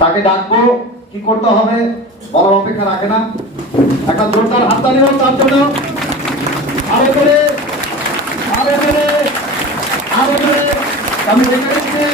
তাকে ডাকবো, কি করতে হবে বলার অপেক্ষা রাখে না। একটা জোরদার হাততালি হোক তার জন্য। আরো করে আরো করে আরো করে আমি দেখে দিচ্ছি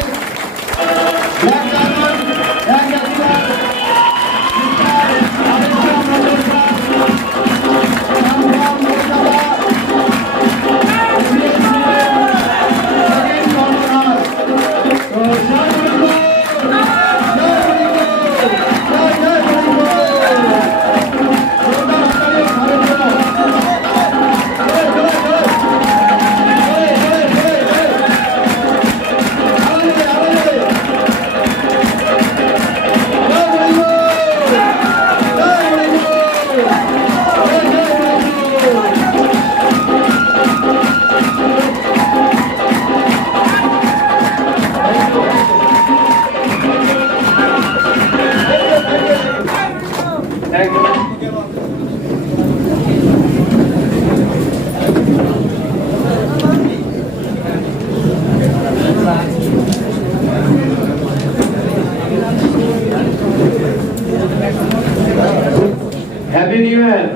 হ্যাপি নিউ ইয়ার।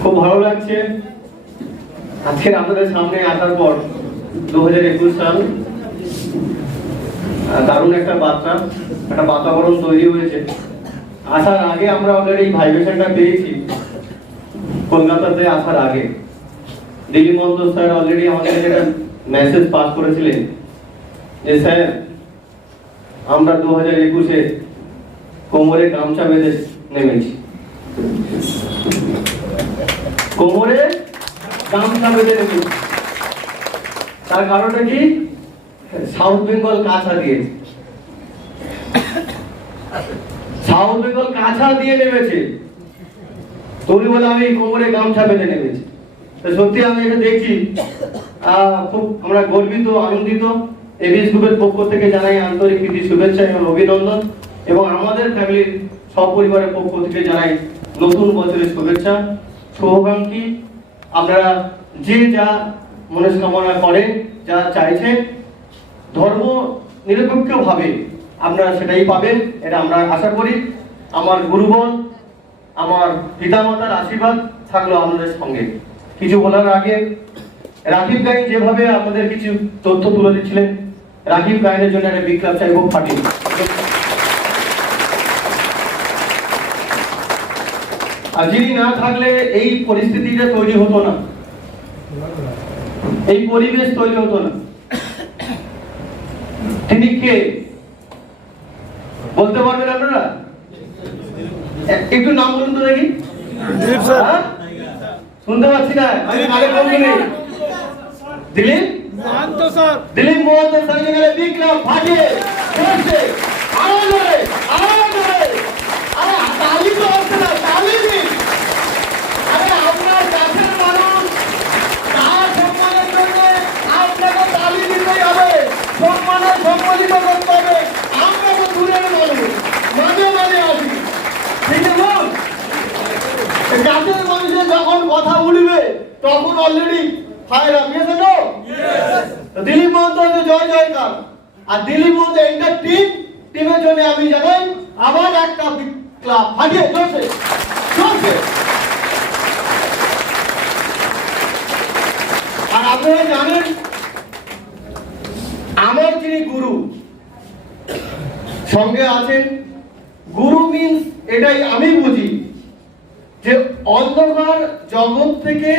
খুব ভালো লাগছে আজকে আপনাদের সামনে আসার পর। 2021 সাল দারুণ একটা বাতাবরণ তৈরি হয়েছে। আসার আগে আমরা অলরেডি ভাইব্রেশনটা পেয়েছি। কলকাতাতে আসার আগে দিলীপ মহন্ত স্যার অলরেডি আমাদের একটা মেসেজ পাস করেছিলেন যে স্যার আমরা 2021-এ কোমরে গামছা বেঁধে নেমেছি। কোমরে গামছা বেঁধে নেমেছি, তার কারণটা কি? সাউথ বেঙ্গল কাঁচা দিয়েছে, সাউথ বেঙ্গল কাঁচা দিয়ে নেমেছে। তুমি বলে আমি কোমরে গামছা বেঁধে নেমেছি। সত্যি আমি এটা দেখছি, খুব আমরা গর্বিত, আনন্দিত। এবিএস গ্রুপের পক্ষ থেকে জানাই আন্তরিক প্রীতি, শুভেচ্ছা এবং অভিনন্দন, এবং আমাদের ফ্যামিলির সপরিবারের পক্ষ থেকে জানাই নতুন বছরের শুভেচ্ছা, শুভাকাঙ্ক্ষী। আপনারা যে যা মনস্কামনা করেন, যা চাইছেন, ধর্ম নিরপেক্ষভাবে আপনারা সেটাই পাবেন, এটা আমরা আশা করি। আমার গুরুগণ, আমার পিতামাতার আশীর্বাদ থাকলো আপনাদের সঙ্গে। কিছু বলার আগে রাকিব গাইন যেভাবে আপনাদের কিছু তথ্য তুলে দিচ্ছিলেন, রাকিব গাইনের জন্য একটা বিপ্লব চাইব ফাটি। আর যিনি না থাকলে এই পরিস্থিতিটা তৈরি হতো না, এই পরিবেশ তৈরি হতো না। তিনি কে বলতে পারবেন আপনারা? একটু নাম বলুন তো দেখি। শুনতে পাচ্ছি না। দিলীপ মহন্ত স্যার, দিলীপ মহন্ত স্যার গেলে বিপ্লব ফাটিয়ে চলছে। তালি তো হচ্ছে না, তালি দিন। আরে আপনার কাছের মানুষ, তার সম্মানের জন্য আপনাকে তালি দিতেই হবে, সম্মানে সম্মানিত করতে হবে। আমরা তো দূরের মানুষ, মাঝে মাঝে আসি, ঠিক আছে? কাছের মানুষের যখন কথা উঠবে তখন already fire up. Yes no? Dilip Mahanta জয় জয়কার। আর দিলীপ মহন্ত এন্টার টিমের জন্য আমি জানাই আবার একটা ক্লাব ফাটিয়ে চলছে চলছে। আর আপনারা জানেন আমার যিনি গুরু সঙ্গে আছেন, গুরু মিন্স এটাই আমি বুঝি যে অন্ধকার জগৎ থেকে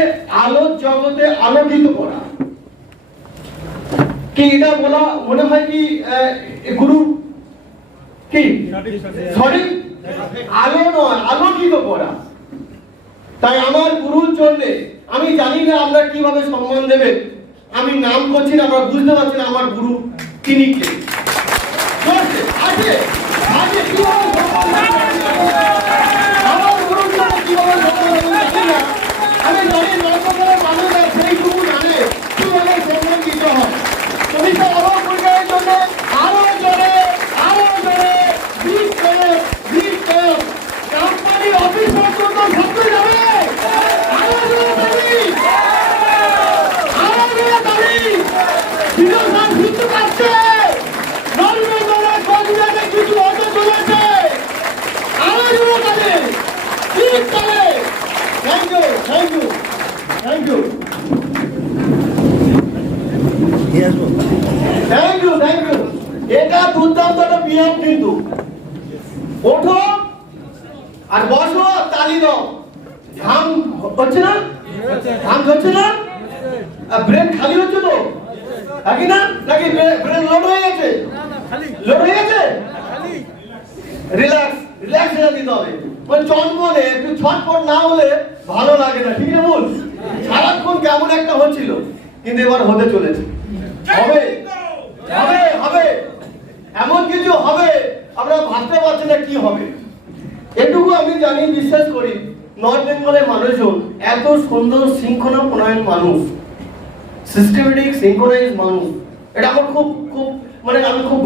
আলোর জগতে আলোকিত করা। কি এটা বলা মনে হয় কি গুরু কি সঠিক? আলো নয়, আলোকিত করা। তাই আমার গুরুর জন্য আমি জানি না আমরা কিভাবে সম্মান দেবেন। আমি নাম করছি না, আমরা বুঝতে পারছি না আমার গুরু তিনি কে। আছে আছে কিভাবে আমার গুরুর জন্য কিভাবে সম্মান। আমি জানি নর্মদার মানুষরা সেইটুকু জানে কিভাবে সম্মান দিতে হয়। তুমি তো অবাক পরিবারের জন্য আরো জোরে কোম্পানি অফিস পর্যন্ত সত্যি যাবে। আরো জোরে দাবি, বিরোধী পাচ্ছে। Thank you thank you. এটা দুর্দান্ত একটা ব্যায়াম কিন্তু। ওঠো আর বসো, তালি দাও। ঘাম হচ্ছে না? ঘাম হচ্ছে না? ব্রেন খালি হচ্ছে তো নাকি না? নাকি ব্রেন লোড হয়ে গেছে? লোড হয়ে গেছে? রিল্যাক্স রিল্যাক্স হয়ে দিতে হবে। ওই চনমনে একটু ছটফট না হলে ভালো লাগে না, ঠিক না বল? সারাক্ষণ কেমন একটা হচ্ছিল, কিন্তু এবার হতে চলেছে। হবে হবে হবে, এমন কিছু হবে আমরা ভাবতে পারছি না কি হবে। এটুকু আমি জানি, বিশ্বাস করি, নর্থ বেঙ্গলের মানুষজন এত সুন্দর শৃঙ্খলাপরায়ণ মানুষ, সিস্টেমেটিক সিনক্রোনাইজ মানুষ। এটা আমার খুব খুব মানে আমি খুব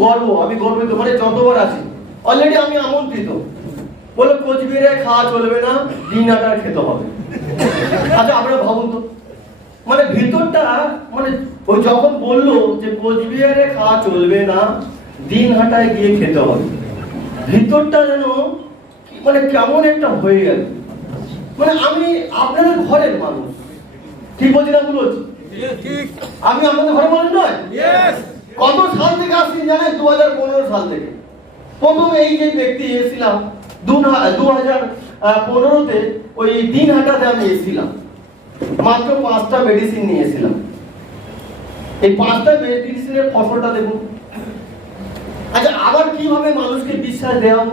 গর্বিত। মানে যতবার আছি অলরেডি আমি আমন্ত্রিত, বলে কোচবিহারে খাওয়া চলবে না, ডিনারটা খেতে হবে। আচ্ছা আপনারা ভাবুন তো, মানে ভিতরটা মানে ওই যখন বললো যে কোচবিহারে খাওয়া চলবে না, দিনহাটায় গিয়ে খেতে হবে, ভিতরটা যেন মানে কেমন একটা হয়ে গেল। মানে আমি আপনাদের ঘরের মানুষ, ঠিক বলছি না ভুল বলছি? আমি আপনাদের ঘরের মানুষ নয়? কত সাল থেকে আসছি জানেন? 2015 সাল থেকে প্রথম এই যে ব্যক্তি এসেছিলাম 2015-তে ওই দিনহাটাতে আমি এসেছিলাম, মাত্র 5টা মেডিসিন নিয়ে এসেছিলাম। এই 5টা মেডিসিনের ফসলটা দেখুন। আচ্ছা আবার কিভাবে মানুষকে বিশ্বাস দেওয়া?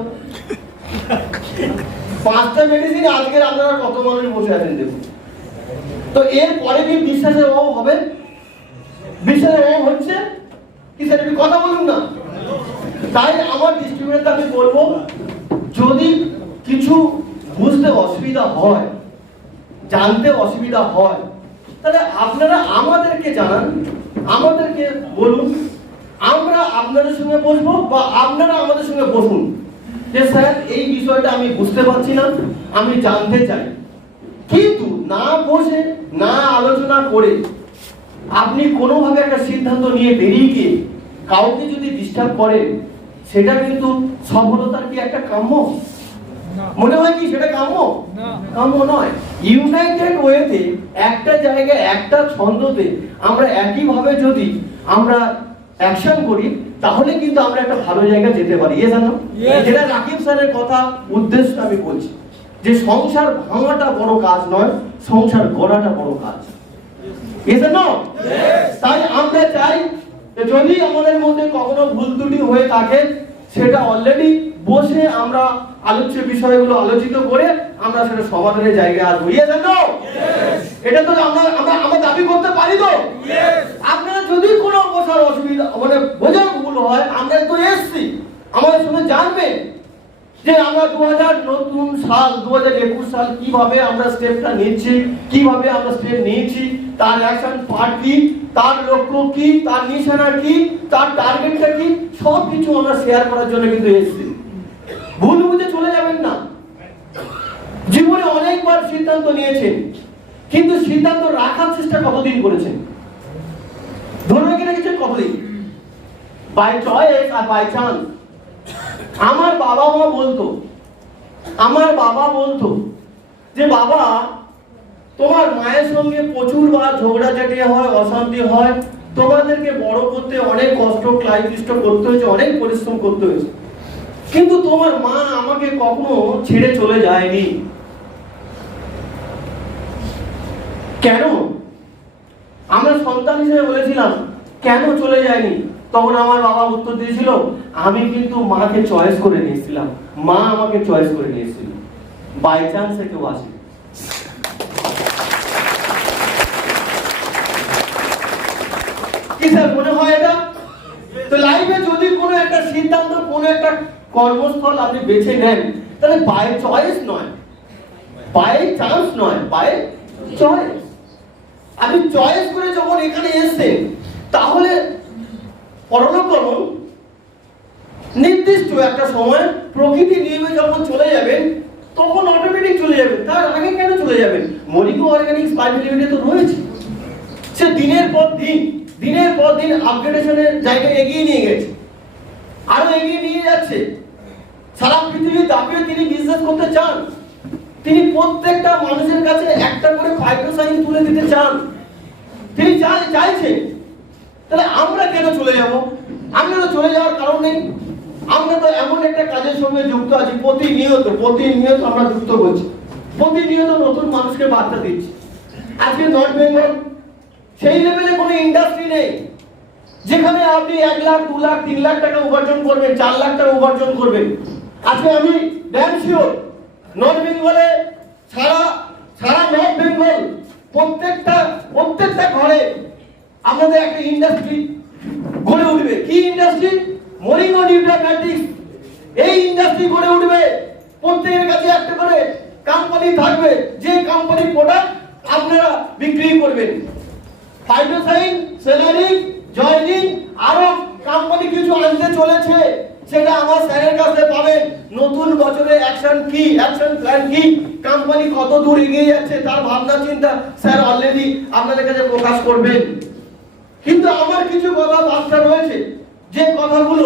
5টা মেডিসিন আজকের আপনারা কত মানুষ বসে আছেন দেখুন। তো এর পরে কি বিশ্বাসের অভাব হবে? বিশ্বাসের অভাব হচ্ছে কি? স্যার একটু কথা বলুন না। তাই আমার ডিস্ট্রিবিউটরকে আমি বলবো, যদি কিছু বুঝতে অসুবিধা হয়, জানতে অসুবিধা হয়, তাহলে আপনারা আমাদেরকে জানান, আমাদেরকে বলুন, আমরা আপনাদের সঙ্গে বসবো বা আপনারা আমাদের সঙ্গে বসুন যে স্যার এই বিষয়টা আমি বুঝতে পারছি না, আমি জানতে চাই। কিন্তু না বসে না আলোচনা করে আপনি কোনোভাবে একটা সিদ্ধান্ত নিয়ে বেরিয়ে গিয়ে কাউকে যদি ডিস্টার্ব করেন, সেটা কিন্তু সফলতার কি একটা কাম্য? মনে হয় কি সেটা কাম্য? কাম্য নয়। ইউনাইটেড ওয়েতে একটা জায়গায় একটা ছন্দতে আমরা একইভাবে যদি আমরা অ্যাকশন করি, তাহলে কিন্তু আমরা একটা ভালো জায়গায় যেতে পারি। এ জানো যেটা রাকিব স্যারের কথা উদ্দেশ্য আমি বলছি, যে সংসার ভাঙাটা বড় কাজ নয়, সংসার গড়াটা বড় কাজ। এ জানো তাই আমরা চাই যদি আমাদের মধ্যে কখনো ভুল ত্রুটি হয়ে থাকে, সেটা অলরেডি বসে আমরা আলোচ্য বিষয়গুলো আলোচিত করে আমরা সেটা সমাধানের জায়গায় আসবো। ইয়ে জানো এটা তো আমরা দাবি করতে পারি তো। আপনারা যদি কোনো বসার অসুবিধা মানে বোঝার ভুল হয়, আমরা তো এসছি, আমাদের সঙ্গে জানবেন যে আমরা 2021 সাল কিভাবে আমরা স্টেপটা নিচ্ছি, কিভাবে আমরা স্টেপ নিয়েছি, তার অ্যাকশন পার্ট কি, তার লক্ষ্য কি, তার নিশানা কি, তার টার্গেটটা কি, সব কিছু আমরা শেয়ার করার জন্য কিন্তু এসেছি। ভুল বুঝে চলে যাবেন না। জীবনে অনেকবার সিদ্ধান্ত নিয়েছেন, কিন্তু সিদ্ধান্ত রাখার চেষ্টা কতদিন করেছেন? ধরে রেখে রেখেছেন কতদিন? বাই চয়েস আর বাই চান্স। আমার বাবা বলতো যে বাবা, তোমার মায়ের সঙ্গে প্রচুর বার ঝগড়াঝাটি হয়, অশান্তি হয়, তোমাদেরকে বড় করতে অনেক কষ্ট ক্লাইষ্ট করতে হয়েছে, অনেক পরিশ্রম করতে হয়েছে, কিন্তু তোমার মা আমাকে কখনো ছেড়ে চলে যায়নি। কেন? আমরা সন্তান হিসেবে বলেছিলাম কেন চলে যায়নি? তখন আমার বাবা উত্তর দিয়েছিল, আমি কিন্তু মাকে চয়েস করে নিয়েছিলাম, মা আমাকে চয়েস করে নিয়েছিল, বাই চান্সে কেউ আসে। কি স্যার মনে হয় এটা? তো লাইফে যদি কোনো একটা সিদ্ধান্ত, কোনো একটা কর্মস্থল আপনি বেছে নেন, তাহলে বাই চয়েস নয়, বাই চান্স নয়, বাই চয়েস। আপনি চয়েস করে যখন এখানে এসেছেন, তাহলে পরলোক গমন নির্দিষ্ট একটা সময় প্রকৃতি নিয়মে যখন চলে যাবেন, তখন অটোমেটিক চলে যাবেন। তার আগে কেন চলে যাবেন? মরিকো অর্গানিক্স প্রাইভেট লিমিটেড তো রয়েছে, সে দিনের পর দিন আপগ্রেডেশনের জায়গায় এগিয়ে নিয়ে গেছে, আরো এগিয়ে নিয়ে যাচ্ছে। সারা পৃথিবীর দাবিয়ে তিনি বিজনেস করতে চান, তিনি প্রত্যেকটা মানুষের কাছে একটা করে ফাইটোসাইন তুলে দিতে চান, তিনি চাইছেন। তাহলে আমরা কেন চলে যাব? আমরা তো চলে যাওয়ার কারণ নেই। আমরা তো এমন একটা কাজের সঙ্গে যুক্ত আছি, প্রতিনিয়ত আমরা যুক্ত করছি, প্রতিনিয়ত নতুন মানুষকে বার্তা দিচ্ছি। আজকে নর্থ বেঙ্গল সেই লেভেলে কোনো ইন্ডাস্ট্রি নেই যেখানে আপনি 1 লাখ 2 লাখ 3 লাখ টাকা উপার্জন করবেন, 4 লাখ টাকা উপার্জন করবেন। আজকে আমি ড্যাম শিওর নর্থ বেঙ্গলে সারা নর্থ বেঙ্গল প্রত্যেকটা ঘরে আমাদের একটা ইন্ডাস্ট্রি গড়ে উঠবে। কি ইন্ডাস্ট্রি? মরিঙ্গো নিউট্রামেটিক্স। এই ইন্ডাস্ট্রি গড়ে উঠবে, প্রত্যেকের কাছে একটা করে কোম্পানি থাকবে, যে কোম্পানির প্রোডাক্ট আপনারা বিক্রি করবেন। ফাইটোসাইন, সেলারিন, জয়নিং, আরো কোম্পানি কিছু আনতে চলেছে, সেটা আমার স্যারের কাছে পাবেন। নতুন বছরে অ্যাকশন প্ল্যান কি, কোম্পানি কত দূর এগিয়ে যাচ্ছে তার ভাবনা চিন্তা স্যার অলরেডি আপনাদের কাছে প্রকাশ করবেন। কিন্তু আমার কিছু কথা বার্তা রয়েছে, যে কথাগুলো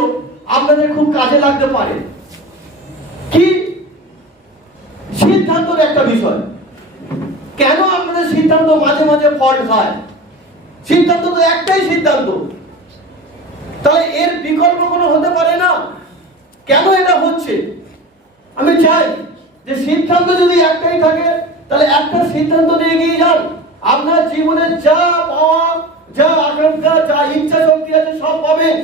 আপনাদের খুব কাজে লাগতে পারে। কি? সিদ্ধান্তের একটা বিষয়। কেন আপনাদের সিদ্ধান্ত মাঝে মাঝে ফল্ট হয়? সিদ্ধান্ত তো একটাই সিদ্ধান্ত, তাহলে এর বিকল্প কোনো হতে পারে না। কেন এটা হচ্ছে? আমি চাই যে সিদ্ধান্ত যদি একটাই থাকে, তাহলে একটা সিদ্ধান্ত নিয়ে এগিয়ে যান। আপনার জীবনে যা পাওয়া, যা আকাঙ্ক্ষা, যা ইচ্ছা শক্তি আছে সব পাবেন।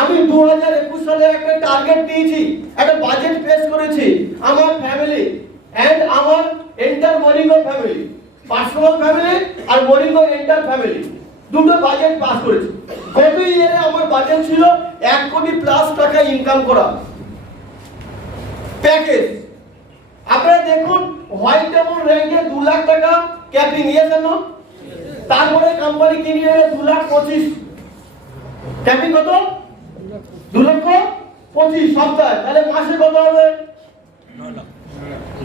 আমি 2021 সালে একটা টার্গেট দিয়েছি, একটা বাজেট পেশ করেছি। আমার ফ্যামিলি এন্ড আমার এন্টার মরিঙ্গো ফ্যামিলি, পার্সোনাল ফ্যামিলি আর মরিঙ্গো এন্টার ফ্যামিলি, দুটো বাজেট পাস করেছি। গত ইয়ারে আমার বাজেট ছিল 1 কোটি প্লাস টাকা ইনকাম করা প্যাকেজ। আপনারা দেখুন, হোয়াইট ডায়মন্ড র্যাঙ্কে 2 লাখ টাকা ক্যাপিং ইয়েছে না? তারপরে কোম্পানি কিনে 2 লাখ 25 ক্যাপিং। কত? 2 লক্ষ 25 সপ্তাহে। তাহলে মাসে কত হবে?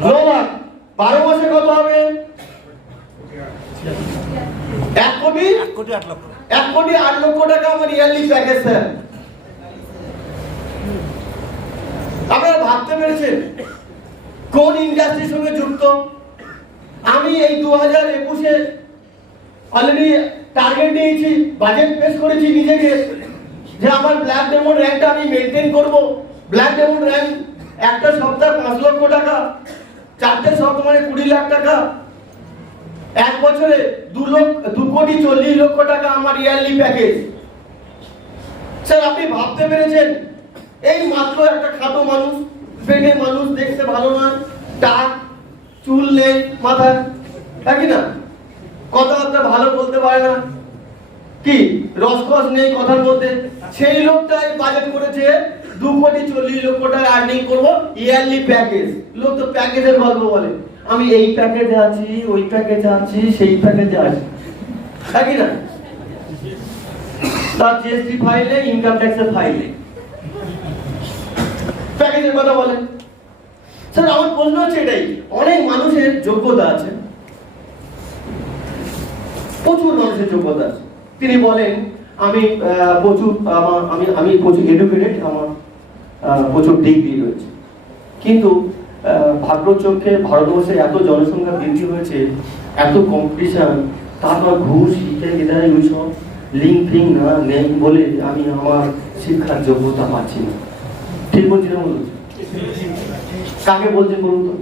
9 লাখ। 12 মাসে কত হবে? 1 কোটি 8 লক্ষ টাকা আমার ইয়ারলি প্যাকেজ স্যার। আপনারা ভাবতে পেরেছেন কোন ইন্ডাস্ট্রির সঙ্গে যুক্ত? আমি এই 2021-এ অলরেডি টার্গেট নিয়েছি, বাজেট পেশ করেছি নিজেকে, যে আমার ব্ল্যাক ডায়মন্ড র্যাঙ্কটা আমি মেইনটেইন করব। ব্ল্যাক ডায়মন্ড র্যাঙ্ক একটা সপ্তাহে 5 লক্ষ টাকা, 4টে সপ্তাহ মানে 20 লাখ টাকা, 1 বছরে 2 কোটি 40 লক্ষ টাকা আমার ইয়ারলি প্যাকেজ। স্যার আপনি ভাবতে পেরেছেন, এই মাত্র একটা খাটো মানুষ, পেটে মানুষ, দেখতে ভালো না, টাক চুল নেই মাথায়, তাই না? কথাবার্তা ভালো বলতে পারে না, কি রসকস নেই কথার মধ্যে, সেই লোকটাই বাজেট করেছে 2 কোটি 40 লক্ষ টাকা আর্নিং করব ইয়ারলি প্যাকেজ। লোক তো প্যাকেজের গল্প বলে, আমি এই প্যাকেজে আছি, ওই প্যাকেজে আছি, সেই প্যাকেজে আছি, তাই না? তার জিএসটি ফাইলে, ইনকাম ট্যাক্সের ফাইলে প্যাকেজের কথা বলে। স্যার আমার প্রশ্ন হচ্ছে এটাই, অনেক মানুষের যোগ্যতা আছে, প্রচুর মানুষের যোগ্যতা আছে। তিনি বলেন আমি প্রচুর এডুকেটেড, আমার প্রচুর ডিগ্রি রয়েছে, কিন্তু ভাগ্যচক্ষে ভারতবর্ষে এত জনসংখ্যা বৃদ্ধি হয়েছে, এত কম্পিটিশন, তারপর ঘুষ ইত্যাদি ওইসব লিঙ্ক ফিং না নেই বলে আমি আমার শিক্ষার যোগ্যতা পাচ্ছি না। ঠিক বলছি না? বলুন, কাকে বলছেন বলুন তো?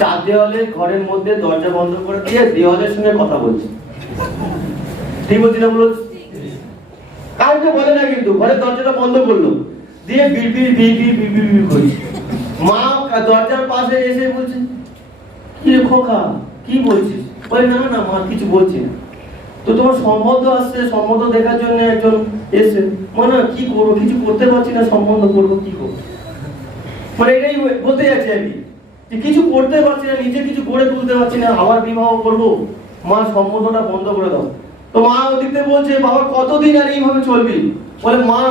4 দেওয়ালের ঘরের মধ্যে দরজা বন্ধ করে দিয়ে দেওয়ালের সঙ্গে কথা বলছি, ঠিক বলছি না? বলুন, কাউকে বলে না, কিন্তু ঘরের দরজাটা বন্ধ করলো দিয়ে বিড়বিড় করছে। মা দরজার পাশে এসে বলছে, কি রে খোকা, কি বলছিস? বলে না না মা কিছু বলছি না। তো তোমার সম্বন্ধ আসছে, সম্বন্ধ দেখার জন্য একজন এসে, মানে কি করবো, কিছু করতে পারছি না, সম্বন্ধ করবো কি করবো, মানে এটাই বলতে যাচ্ছি আমি, যে কিছু করতে পারছি না, নিজে কিছু করে তুলতে পারছি না, আবার বিবাহ করবো, মা সম্বন্ধটা বন্ধ করে দাও। তো মা ওদিকে বলছে, বাবা কতদিন আর এইভাবে চলবি? বলে মা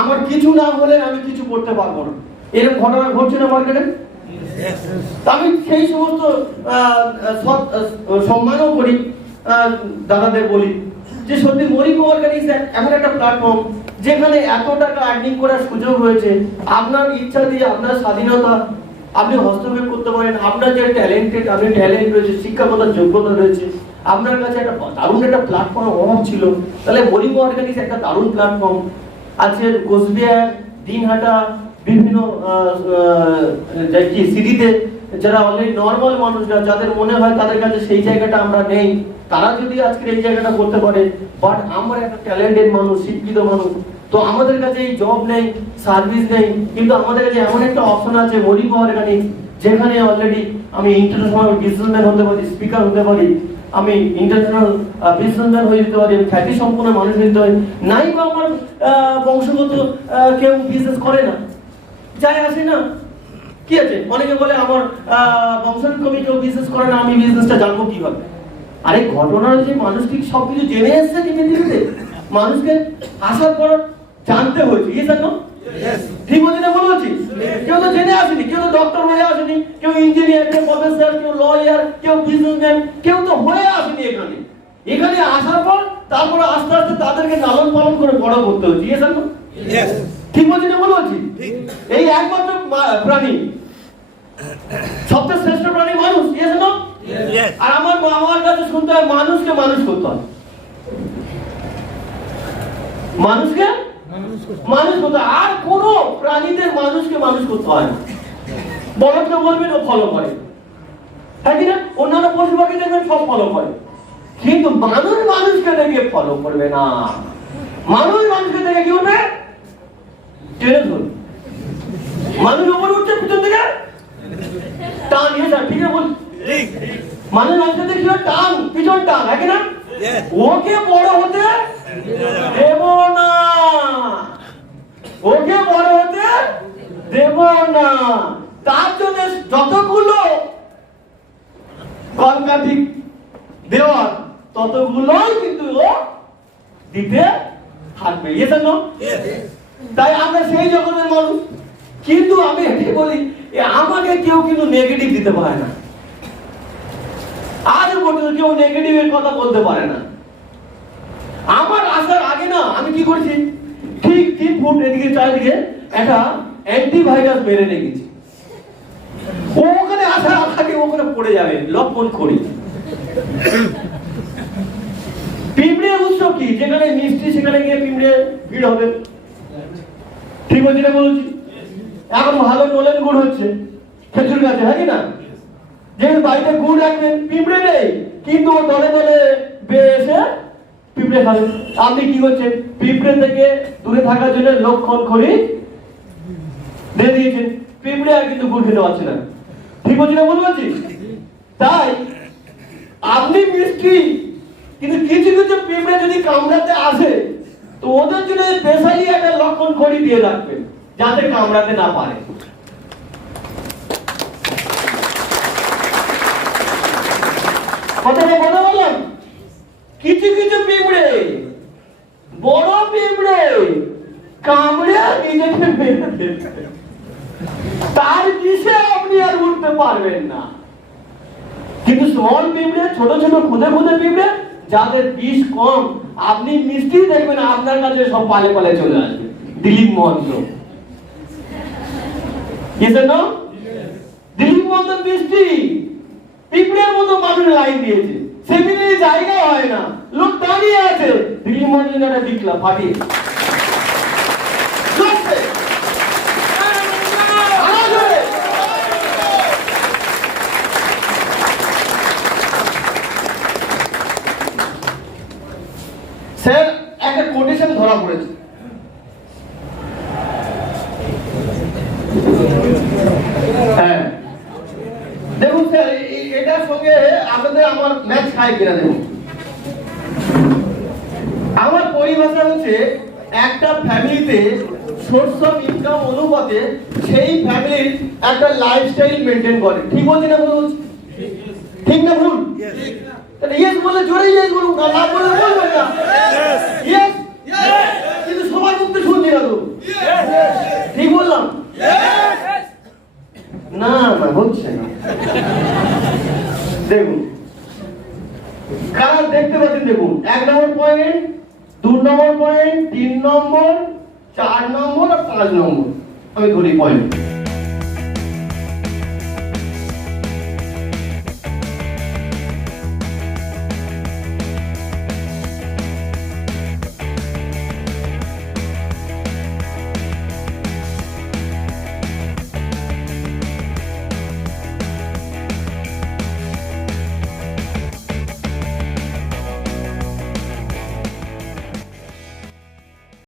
আমার কিছু না হলে আমি কিছু করতে পারবো না। এরকম ঘটনা ঘটছে না মার্কেটে? আমি সেই সমস্ত সম্মানও করি, দাদাদের বলি যে সত্যি মরিঙ্গো অর্গানিক্স এমন একটা প্ল্যাটফর্ম যেখানে এত টাকা আর্নিং করার সুযোগ রয়েছে। আপনার ইচ্ছা দিয়ে, আপনার স্বাধীনতা, আপনি হস্তক্ষেপ করতে পারেন। আপনার যে ট্যালেন্টেড, আপনি ট্যালেন্ট রয়েছে, শিক্ষাগত যোগ্যতা রয়েছে, আপনার কাছে একটা দারুণ একটা প্ল্যাটফর্ম অভাব ছিল, তাহলে মরিঙ্গ অর্গানিক্স একটা দারুণ প্ল্যাটফর্ম আছে। কোচবিহার, দিনহাটা, বিভিন্ন সিটিতে যারা অলরেডি নর্মাল মানুষরা, যাদের মনে হয় তাদের কাছে সেই জায়গাটা আমরা নেই, তারা যদি আজকে এই জায়গাটা করতে পারে। বাট আমরা একটা ট্যালেন্টেড মানুষ, শিক্ষিত মানুষ, তো আমাদের কাছে এই জব নেই, সার্ভিস নেই, কিন্তু আমাদের কাছে এমন একটা অপশন আছে মরিঙ্গ অর্গানিক্স, যেখানে অলরেডি আমি ইন্টারন্যাশনাল বিজনেসম্যান হতে পারি, স্পিকার হতে পারি, আমি ইন্টারন্যাশনাল বিজনেসম্যান হয়ে যেতে পারি, আমি খ্যাতি সম্পন্ন মানুষ হয়ে যেতে পারি। নাই বা আমার বংশগত কেউ বিজনেস করে না, যায় আসে না, কি আছে? অনেকে বলে আমার বংশানুক্রমে কেউ বিজনেস করে না, আমি বিজনেসটা জানবো কিভাবে? আরে ঘটনা হচ্ছে মানুষ ঠিক সবকিছু জেনে এসছে ধীরে ধীরে, মানুষকে আসার পর জানতে হয়েছে। ইয়ে জানো ঠিক বলছি না? বলছি কেউ তো জেনে আসেনি, কেউ তো ডক্টর হয়ে আসেনি, কেউ ইঞ্জিনিয়ার, কেউ প্রফেসর, কেউ লয়ার, কেউ বিজনেসম্যান, কেউ তো হয়ে আসেনি এখানে। এখানে আসার পর তারপরে আস্তে আস্তে তাদেরকে লালন পালন করে বড় করতে হচ্ছে। ইয়ে জানো ঠিক বলছি না? বলছি এই একমাত্র প্রাণী, সবচেয়ে শ্রেষ্ঠ প্রাণী মানুষ। ইয়ে জানো? আর আমার কাছে শুনতে হয় মানুষকে মানুষ করতে হয়, মানুষকে মানুষ করতে হয়। আর কোন প্রাণীদের মানুষকে মানুষ করতে হয় না। বলদকে বলবেন ও ফলো করে, হ্যাঁ কি না? অন্যান্য পশু পাখি দেখবেন সব ফলো করে, কিন্তু মানুষ মানুষকে দেখে ফলো করবে না। মানুষ মানুষকে দেখে কি করবে? টেনে ধরবে। মানুষ উপরে উঠছে পিছন থেকে টান, ইয়ে ঠিক আছে বল, মানুষ মানুষকে দেখে টান, পিছন টান, হ্যাঁ কি না? ওকে বড় হতে দেব না, ওকে বড় হতে দেব না। তার জন্য যতগুলো কলকাঠি দেওয়ার ততগুলোই কিন্তু ও দিতে থাকবে। ইয়ে জানো? তাই আমরা সেই জগতের মানুষ। কিন্তু আমি এটাই বলি, আমাকে কেউ কিন্তু নেগেটিভ দিতে পারে না, আজ পর্যন্ত কেউ নেগেটিভের কথা বলতে পারে না। আমার আসার আগে না আমি কি করেছি, ঠিক 3 ফুট এদিকে চারিদিকে একটা অ্যান্টিভাইরাস মেরে রেখেছি। ও ওখানে আসার আগে ওখানে পড়ে যাবে, লক্ষণ করি। পিঁপড়ে উৎসব কি? যেখানে মিষ্টি সেখানে গিয়ে পিঁপড়ে ভিড় হবে, ঠিক বলছি না? বলছি এখন ভালো নলেন গুড় হচ্ছে খেজুর গাছে, হ্যাঁ কি না? যেখানে বাড়িতে গুড় রাখবেন, পিঁপড়ে নেই, কিন্তু ও দলে দলে বেয়ে এসে পিঁপড়ে খাবে। আপনি কি করছেন? পিঁপড়ে থেকে দূরে থাকার জন্য লক্ষণ করি দিয়ে দিয়েছেন, পিঁপড়ে আর কিন্তু গুড় খেতে পারছে না, ঠিক বলছি না? বলছি তাই আপনি মিষ্টি, কিন্তু কিছু কিছু পিঁপড়ে যদি কামড়াতে আসে তো ওদের জন্য স্পেশালি একটা লক্ষণ করি দিয়ে রাখবেন, যাতে কামড়াতে না পারে। কথা বললাম, কিছু কিছু পিঁপড়ে, বড় পিঁপড়ে কামড়ে নিজেকে মেরে দেবে, তার বিষে আপনি আর উঠতে পারবেন না। কিন্তু স্মল পিঁপড়ে, ছোট ছোট খুদে খুদে পিঁপড়ে, যাদের বিষ কম, আপনি মিষ্টি দেখবেন আপনার কাছে সব পালে পালে চলে আসবে। দিলীপ মন্ত্র, দিলীপ মন্ত্র মিষ্টি পিঁপড়ের মতো মানুষ লাইন দিয়েছে, সেমিনারে জায়গা হয় না, লোক দাঁড়িয়ে আছে, দিলীপ মন্ত্র একটা বিকলা ফাটিয়ে স্যার একটা কোটেশন ধরা পড়েছে। হ্যাঁ দেখুন স্যার, এটার সঙ্গে আপনাদের আমার ম্যাচ খায় কিনা দেখুন। আমার পরিভাষা হচ্ছে, একটা ফ্যামিলিতে সোর্স অফ ইনকাম অনুপাতে সেই ফ্যামিলির একটা লাইফস্টাইল মেনটেন করে, ঠিক বলছি না? বলুন ঠিক না ভুল? ইয়েস বলে জোরে ইয়েস বলুন, না বলে বলবেন না। ইয়েস, কিন্তু সবাই মুখে শুনছি না তো, ঠিক বললাম? না না হচ্ছে না। দেখুন কারা দেখতে পাচ্ছেন, দেখুন 1 নম্বর পয়েন্ট, 2 নম্বর পয়েন্ট, 3 নম্বর, 4 নম্বর আর 5 নম্বর, আমি ধরি পয়েন্ট।